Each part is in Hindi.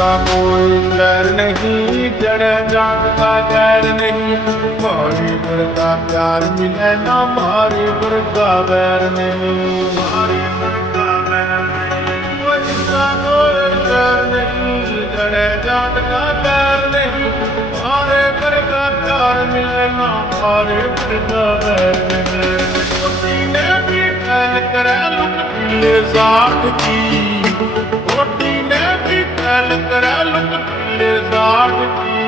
का कोई डर नहीं, जड़ जान का डर नहीं। मारी का प्यार मिले ना, मारी का बैर नहीं, मारी का बैर नहीं। इसका कोई डर नहीं, जड़ जान का डर नहीं। मारे का प्यार मिले ना, मारे का बैर नहीं। ने भी पहल कर लुक साथ की, रोटी ने भी पहल कर लुक साथ की।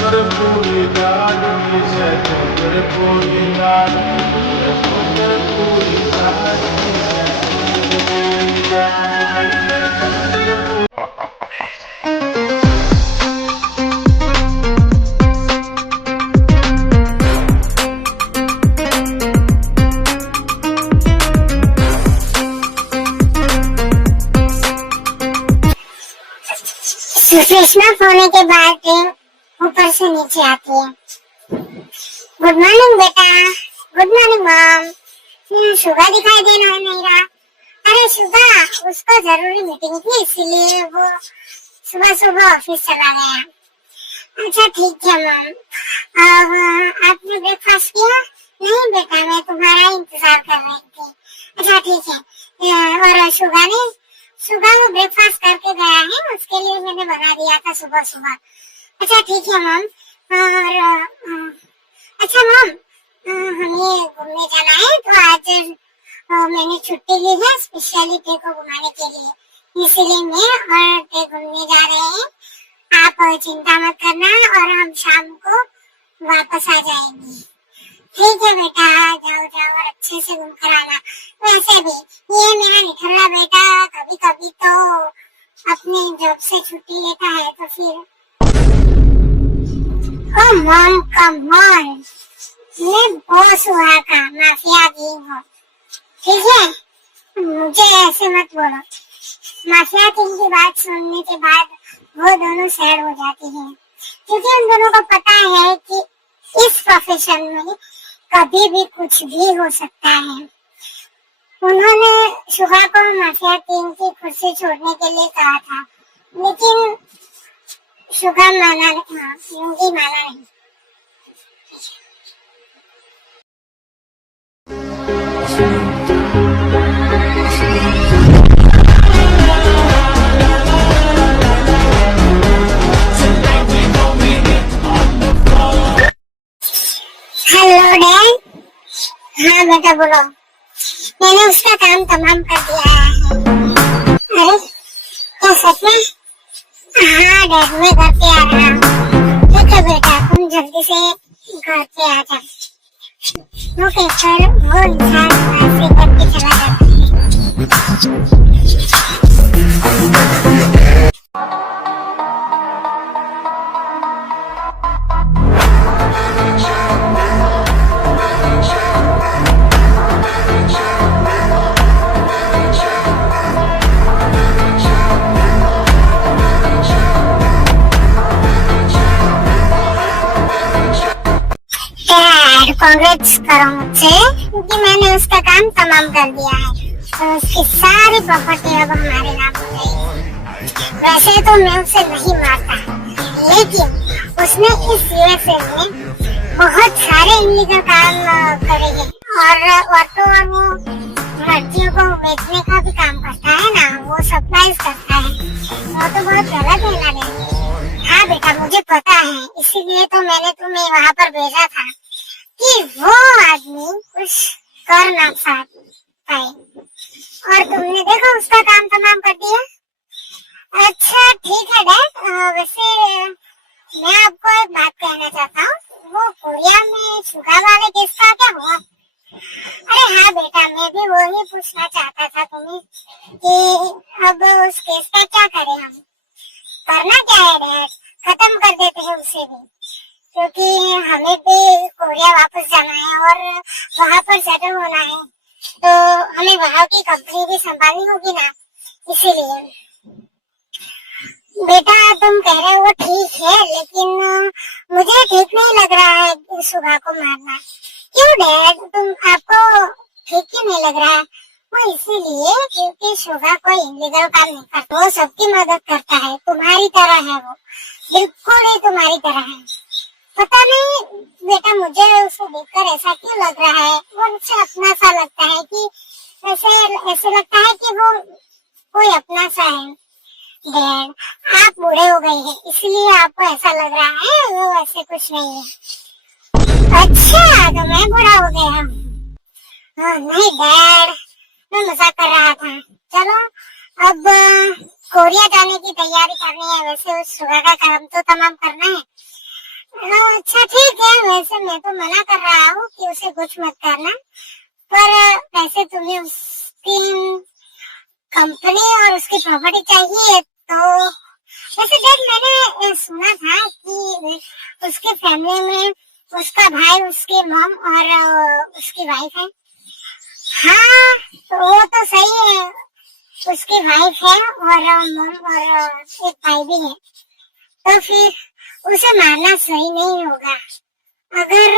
कर पूरी दाद की से कर पूरी दाद, कर पूरी दाद की से पूरी दाद। स्विच ऑफ होने के बाद ट्रेन ऊपर से नीचे आती है। गुड मॉर्निंग बेटा, गुड मॉर्निंग मॉम। शुगा दिखाई देना नहीं रहा। अरे शुगा, उसको जरूरी मीटिंग थी इसीलिए वो सुबह सुबह ऑफिस चला गया। अच्छा ठीक है मॉम। आपने ब्रेकफास्ट किया? नहीं बेटा, मैं तुम्हारा इंतजार कर रही थी। अच्छा ठीक है। और शुगा वो ब्रेकफास्ट करके गया है, उसके लिए मैंने बना दिया था सुबह सुबह। अच्छा ठीक है मॉम। और अच्छा मॉम, हमें घूमने जाना है तो आज मैंने छुट्टी ली है स्पेशली टे को घुमाने के लिए, इसलिए मैं और टे घूमने जा रहे हैं। आप चिंता मत करना और हम शाम को वापस आ जाएंगे। ठीक है बेटा, जाओ जाओ और अच्छे से घूम कर आना। वैसे भी ये मेरा निठल्ला बेटा कभी कभी तो अपने जॉब से छुट्टी लेता है तो फिर कम ऑन, मैं बॉस हुआ का माफिया भी हूँ, ठीक है? मुझे ऐसे मत बोलो। माफिया किंग की बात सुनने के बाद वो दोनों सैड हो जाती हैं, क्योंकि उन दोनों को पता है कि इस प्रोफेशन में कभी भी कुछ भी हो सकता है। उन्होंने शुभा को माफिया टीम की कुर्सी छोड़ने के लिए कहा था, लेकिन शुभा माना नहीं। Hello dad. हाँ बेटा बोलो। मैंने उसका काम तमाम कर दिया है। अरे क्या सच में? हाँ डैड, मैं घर पे आ रहा हूँ। ठीक है बेटा, तुम जल्दी से घर पे आ जाओ। ओके सर, वो इंसान ऐसे करके चला जाता है। कांग्रेट्स करो मुझसे, क्योंकि मैंने उसका काम तमाम कर दिया है तो उसकी सारी प्रॉपर्टी अब हमारे नाम हो जाएगी। वैसे तो मैं उसे नहीं मारता, लेकिन उसने इस यूएसए में बहुत सारे इलीगल काम करे हैं और तो और वो लड़कियों को बेचने का भी काम करता है ना, वो सप्लाईज करता है। वो तो बहुत गलत है ना। हाँ बेटा, मुझे पता है, इसीलिए तो मैंने तुम्हें वहाँ पर भेजा था कि वो आदमी कुछ कर ना पाए, और तुमने देखो उसका काम तमाम कर दिया। अच्छा ठीक है डैड, वैसे मैं आपको एक बात कहना चाहता हूँ, वो कोरिया में शुगा वाले केस का क्या हुआ? अरे हाँ बेटा, मैं भी वही पूछना चाहता था तुम्हें कि अब उस केस का क्या करें हम? करना क्या है डैड, खत्म कर देते हैं उसे भी, क्योंकि हमें भी कोरिया वापस जाना है और वहाँ पर सेटल होना है, तो हमें वहाँ की कंपनी भी संभालनी होगी ना, इसीलिए। बेटा तुम कह रहे हो वो ठीक है, लेकिन मुझे ठीक नहीं लग रहा है सुबह को मारना। क्यों डैड, आपको ठीक क्यों नहीं लग रहा है? वो इसीलिए क्योंकि शुगा कोई इलीगल काम नहीं करता, वो सबकी मदद करता है, तुम्हारी तरह है वो, बिल्कुल ही तुम्हारी तरह है। पता नहीं बेटा मुझे उसे देखकर ऐसा क्यों लग रहा है, वो मुझे अपना सा लगता है कि ऐसे लगता है कि वो कोई अपना सा है। डैड, आप बूढ़े हो गए हैं इसलिए आपको ऐसा लग रहा है, वो ऐसे कुछ नहीं है। अच्छा तो मैं बूढ़ा हो गया हूँ? नहीं डैड, मैं मजाक कर रहा था। चलो अब कोरिया जाने की तैयारी करनी है, वैसे उस सुबह का काम तो तमाम करना है। अच्छा ठीक है, वैसे मैं तो मना कर रहा हूँ कि उसे कुछ मत करना, पर वैसे तुम्हें उसकी कंपनी और उसकी प्रॉपर्टी चाहिए तो वैसे देख मैंने सुना था कि उसके फैमिली में उसका भाई, उसकी मॉम और उसकी वाइफ है। हाँ तो वो तो सही है, उसकी वाइफ है और मॉम और एक भाई भी है, तो फिर उसे मारना सही नहीं होगा। अगर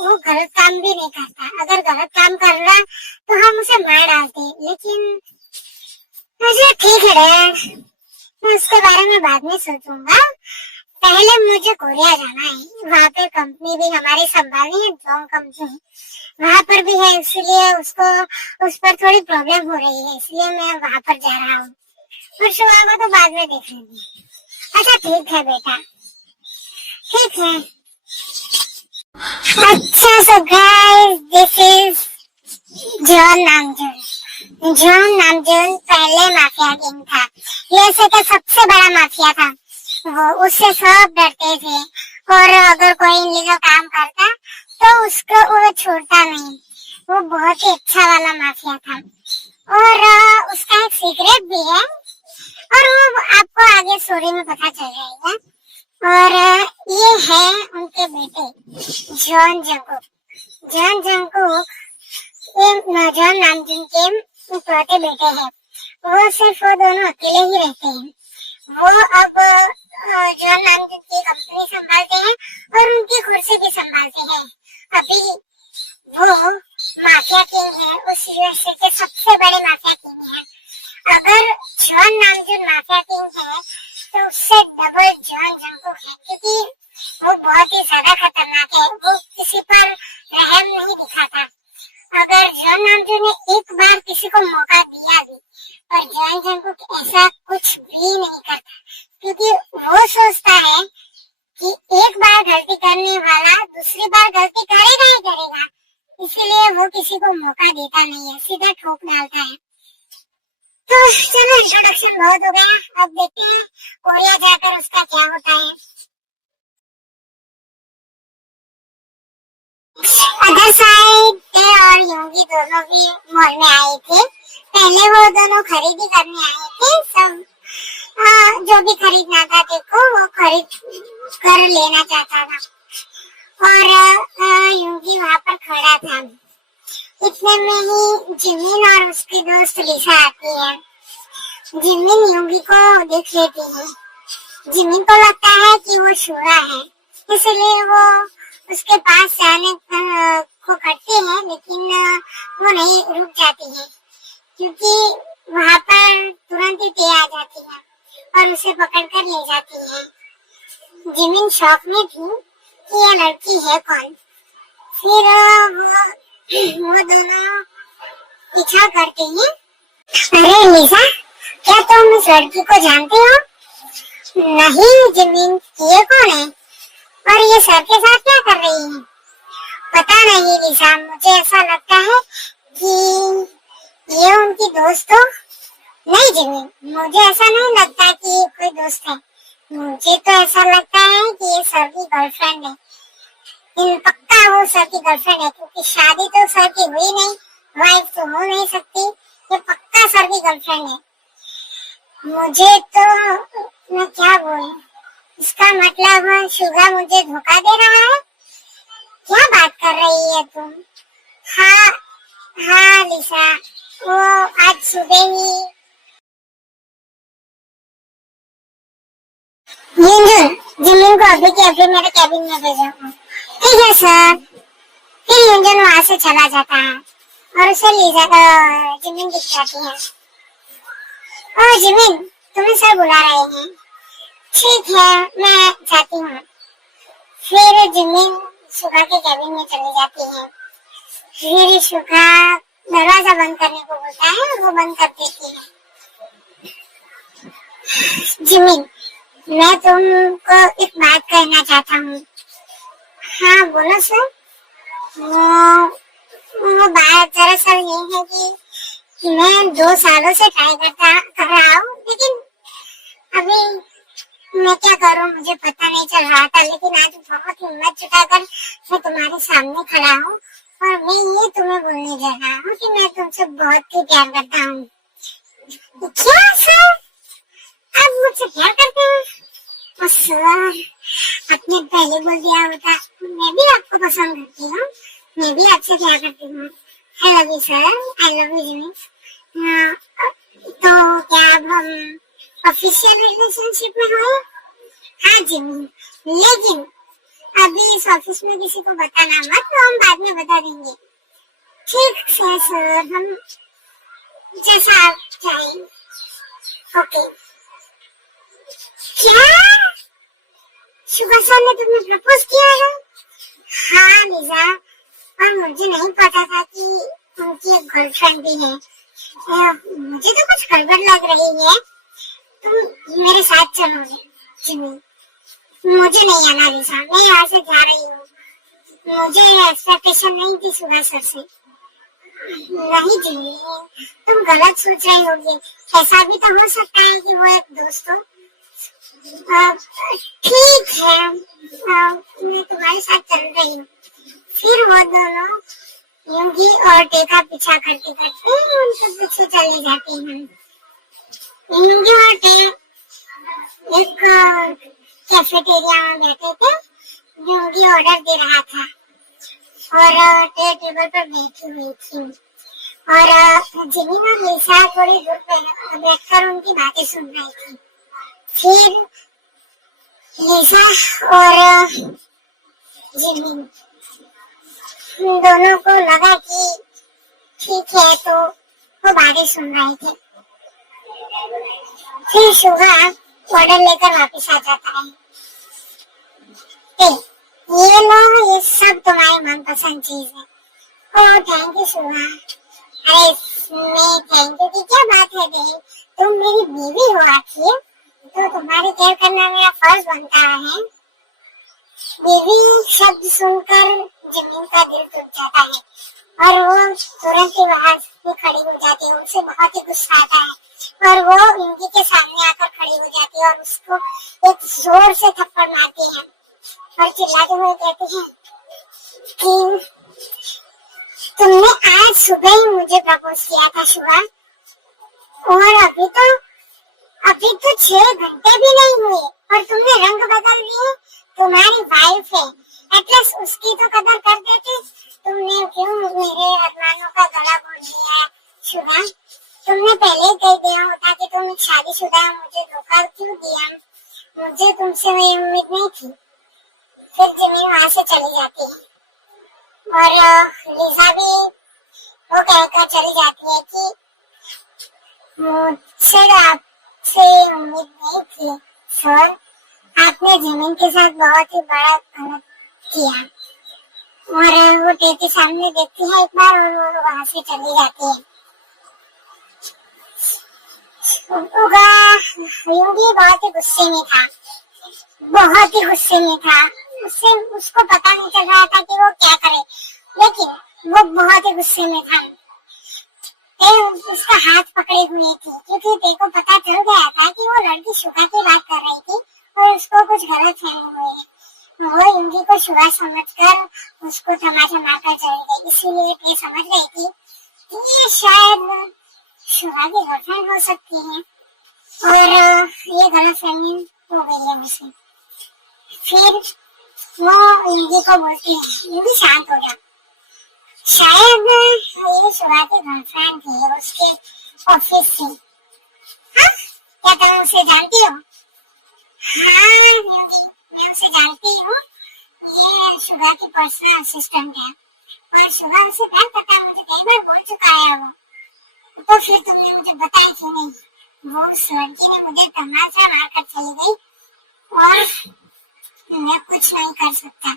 वो गलत काम भी नहीं करता, अगर गलत काम कर रहा तो हम उसे मार डालते, लेकिन मुझे ठीक है डैड, मैं उसके बारे में बाद में सोचूंगा। पहले मुझे कोरिया जाना है, वहाँ पे कंपनी भी हमारी संभालनी है, जोंग कंपनी वहाँ पर भी है, इसलिए उसको उस पर थोड़ी प्रॉब्लम हो रही है, इसलिए मैं वहाँ पर जा रहा हूँ। और सुबह को तो बाद में देख लेंगे। अच्छा ठीक है बेटा, ठीक है। अच्छा so guys, this is John Namjoon. John Namjoon पहले माफिया किंग था, यूएसए का सबसे बड़ा माफिया था। वो उससे सब डरते थे, और अगर कोई इलीगल काम करता तो उसको वो छोड़ता नहीं। वो बहुत ही अच्छा वाला माफिया था, और उसका एक सीक्रेट भी है, और वो आपको आगे स्टोरी में पता चल जाएगा। और ये है उनके बेटे जॉन जंगकुक। जॉन जंगकुक ये जॉन नामजून के इकलौते बेटे हैं। वो सिर्फ वो दोनों अकेले ही रहते हैं। वो अब जॉन नामजून की कंपनी संभालते हैं और उनकी कुर्सी भी संभालते हैं। अभी वो माफिया किंग है, उस यूएसए के सबसे बड़े माफिया किंग है। अगर जॉन नामजून माफिया किंग है तो उससे डबल जॉन जंगकुक है, क्योंकि वो बहुत ही ज्यादा खतरनाक है। वो किसी पर रहम नहीं दिखाता। अगर जॉन नामजून ने एक बार किसी को मौका दिया भी, पर जॉन जंगकुक ऐसा कुछ भी नहीं करता, क्योंकि वो सोचता है कि एक बार गलती करने वाला दूसरी बार गलती करेगा ही करेगा, इसीलिए वो किसी को मौका देता नहीं है, सीधा ठोक डालता है। तो चलो इंट्रोडक्शन बहुत हो गया, अब देखते हैं कोरिया जाकर उसका क्या होता है। अदर साइड ते और योगी दोनों भी मॉल में आए थे। पहले वो दोनों खरीदी करने आए थे, सब जो भी खरीदना था देखो वो खरीद कर लेना चाहता था, और योगी वहाँ पर खड़ा था। इतने में ही जिमिन और उसकी दोस्त लिसा आती है। जिमिन योगी को देख लेती है। जिमिन को लगता है कि वो छुरा है, इसलिए वो उसके पास जाने को करती है, लेकिन वो नहीं, रुक जाती है, क्योंकि वहाँ पर तुरंत ही ते आ जाती है और उसे पकड़कर ले जाती है। जिमिन शॉक में थी कि ये लड़की है कौन। फिर वो दोनों पीछा करते हैं। अरे लिसा, क्या तुम इस लड़की को जानते हो? नहीं जिमिन, ये कौन है और ये सर के साथ क्या कर रही है? पता नहीं लिसा, मुझे ऐसा लगता है कि ये उनकी दोस्त हो। नहीं जिमिन, मुझे ऐसा नहीं लगता कि ये कोई दोस्त है, मुझे तो ऐसा लगता है कि ये सर की गर्लफ्रेंड है। इन पक्का वो सर की गर्लफ्रेंड है, क्योंकि शादी तो सर की हुई नहीं, वाइफ तो हो नहीं सकती, ये पक्का सर की गर्लफ्रेंड है। मुझे तो, मैं क्या बोलूं, इसका मतलब शुगा मुझे धोखा दे रहा है। क्या बात कर रही है तुम? हाँ लिसा, वो आज सुबह ही जिमिन को अभी के अभी मेरे कैबिन में भेजा। ठीक है सर। फिर यूंजन वहाँ से चला जाता है और उसे जिमिन दिख जाती है। ओ जिमिन, तुम्हें सर बुला रहे हैं। ठीक है, मैं जाती हूँ। फिर जिमिन सुगा के कैबिन में चली जाती है। फिर सुगा दरवाजा बंद करने को बोलता है, वो बंद कर देती है। जिमिन, मैं तुमको एक बात कहना चाहता हूँ। हाँ बोलो सर। वो बात दरअसल ये है कि मैं 2 सालों से ट्राई कर रहा हूँ, लेकिन अभी मैं क्या करूँ मुझे पता नहीं चल रहा था। लेकिन आज बहुत हिम्मत जुटाकर मैं तुम्हारे सामने खड़ा हूँ और मैं ये तुम्हें बोलने जा रहा हूँ कि मैं तुमसे बहुत ही प्यार करता हूँ। क्या सर, आप मुझसे प्यार करते हैं? सर, आपने पहले बोल दिया होता। मैं भी आपको पसंद करती हूँ, मैं भी आपसे प्यार करती हूँ। I love you sir, I love you Jimin. तो क्या अब हम ऑफिशियल रिलेशनशिप में हो? हाँ जिमिन, लेकिन अभी इस ऑफिस में किसी को बताना मत, तो हम बाद में बता देंगे। ठीक है सर, हम जैसा आप चाहें। ओके। क्या शुभा सर ने तुम्हें प्रपोज किया है? हाँ लिजा, और मुझे नहीं पता था कि उनकी एक गर्लफ्रेंड भी है। मुझे तो कुछ गड़बड़ लग रही है। तुम मेरे साथ चलो जिमिन। मुझे नहीं आना लिजा, मैं यहाँ से जा रही हूँ। मुझे एक्सपेक्टेशन नहीं थी सुबह सर से। नहीं जिमिन, तुम गलत सोच रही होगी। ऐसा भी तो हो सकता है कि वो एक दोस्त हो। ठीक है, मैं तुम्हारे साथ चल रही हूँ। फिर वो दोनों यूंगी और टे का पीछा करते करते उनके पीछे चले जाते हैं। यूंगी और टे एक कैफेटेरिया में बैठे थे। यूंगी ऑर्डर दे रहा था और टे टेबल पर बैठी हुई थी और जिमिन और लिसा थोड़ी दूर बैठकर उनकी बातें सुन रही थी। फिर लिसा और जिमिन दोनों को लगा कि ठीक है, तो वो बातें सुन रहे थे। फिर शुभा ऑर्डर लेकर वापस आ जाता है। ये लो, ये सब तुम्हारी मनपसंद चीज है। ओह थैंक यू शुभा। अरे इसमें थैंक यू की क्या बात है बहन, तुम मेरी बीवी हो आखिर, तो तुम्हारी केयर करना मेरा फर्ज बनता है। बीवी शब्द सुनकर जिमिन का दिल टूट जाता है और वो तुरंत ही वहां से खड़ी हो जाती है। उनसे बहुत ही गुस्सा आता है और वो इनकी के सामने आकर खड़ी हो जाती है और उसको एक जोर से थप्पड़ मारती है और चिल्लाते हुए कहती है कि तुमने आज सुबह ही मुझे प्रपोज किया था शुभा, और अभी तो 6 घंटे भी नहीं हुए और तुमने रंग बदल दिए। तुम्हारी वाइफ है, एटलीस्ट उसकी तो कदर कर देते। तुमने क्यों मेरे अरमानों का गला घोट दिया है शुभा? तुमने पहले ही कह दिया होता कि तुम एक शादीशुदा हो, मुझे धोखा क्यों दिया? मुझे तुमसे ये उम्मीद नहीं थी। फिर जिमिन वहां से चली जाती है और लिसा भी वो कहकर चली जाती है कि मुझसे आपसे उम्मीद नहीं थी सर, आपने जिमिन के साथ बहुत ही बड़ा गलत किया। और वो टे के सामने देखती है एक बार और वो वहां से चली जाती है। यूंगी बहुत ही गुस्से में था, बहुत ही गुस्से में था। उसको पता नहीं चल रहा था कि वो क्या करे, लेकिन वो बहुत ही गुस्से में था। उसका हाथ पकड़े हुए थी क्योंकि टे को पता चल गया था कि वो लड़की शुभा की बात कर रही थी और उसको कुछ गलत फहमी हुई है। वो यूंगी को शुभा समझकर उसको तमाचा मारकर चली गई। इसीलिए टे समझ गई थी कि ये शायद शुभा की गर्लफ्रेंड हो सकती है और ये गलतफहमी हो गई है मुझसे। फिर वो यूंगी को बोलती है, यूंगी शांत हो जा, शायद ये शुभा की गर्लफ्रेंड थी उसके ऑफिस से। हाँ, क्या तुम उसे जानती हो? हाँ यूंगी, मैं उसे जानती हूँ। ये शुभा की पर्सनल असिस्टेंट है और सुबह से प्यार करता है, मुझे कई बार बोल चुका है वो। तो फिर तुमने मुझे बताया क्यों नहीं? वो उस लड़की ने मुझे तमाचा मारकर चली गई और मैं कुछ नहीं कर सकता।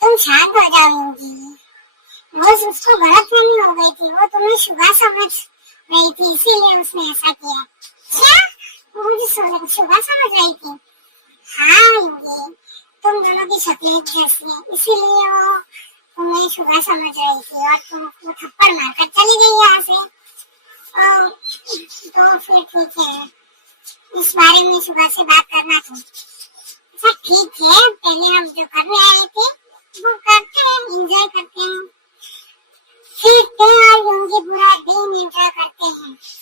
तुम शांत हो जाओगी। वो उसको गलतफहमी हो गई थी, वो तुम्हें शुभा समझ रही थी, इसीलिए उसने ऐसा किया। क्या? वो मुझे शुभा समझ रही थी? हाँ योगी, तुम दोनों की शक्लें जैसी हैं, इसीलिए वो तुम्हें शुभा समझ रही थी और तुम उसको थप्पड़ मारकर चली गई यहाँ से। तो फिर ठीक है, इस बारे में शुभा से बात